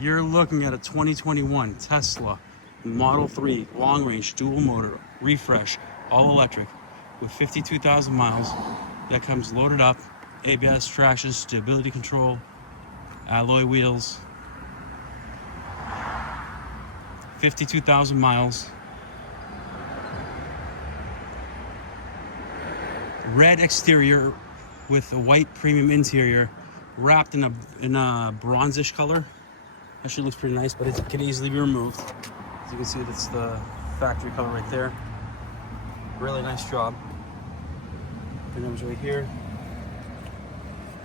You're looking at a 2021 Tesla Model 3 long range dual motor refresh all electric with 52,000 miles. That comes loaded up, ABS, traction, stability control, alloy wheels, 52,000 miles. Red exterior with a white premium interior, wrapped in a bronzish color. Actually looks pretty nice, but it can easily be removed. As you can see, that's the factory color right there. Really nice job. The numbers right here.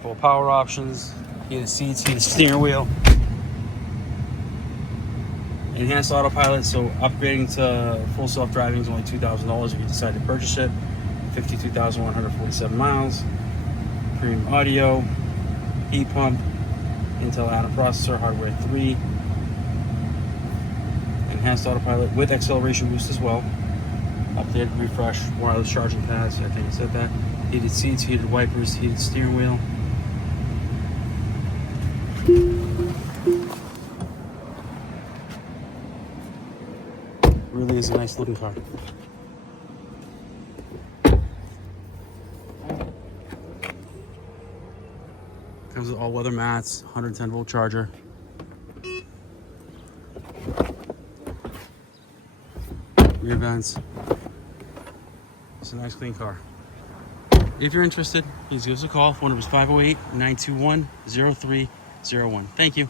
Full power options, heated seats, heated steering wheel. Enhanced Autopilot, so upgrading to full self-driving is only $2,000 if you decide to purchase it. 52,147 miles. Premium audio, heat pump, Intel Atom processor, hardware 3. Enhanced Autopilot with acceleration boost as well. Updated, refresh, wireless charging pads, I think I said that. Heated seats, heated wipers, heated steering wheel. Really is a nice looking car. Comes with all-weather mats, 110-volt charger. Rear vents. It's a nice, clean car. If you're interested, please give us a call. Phone number is 508-921-0301. Thank you.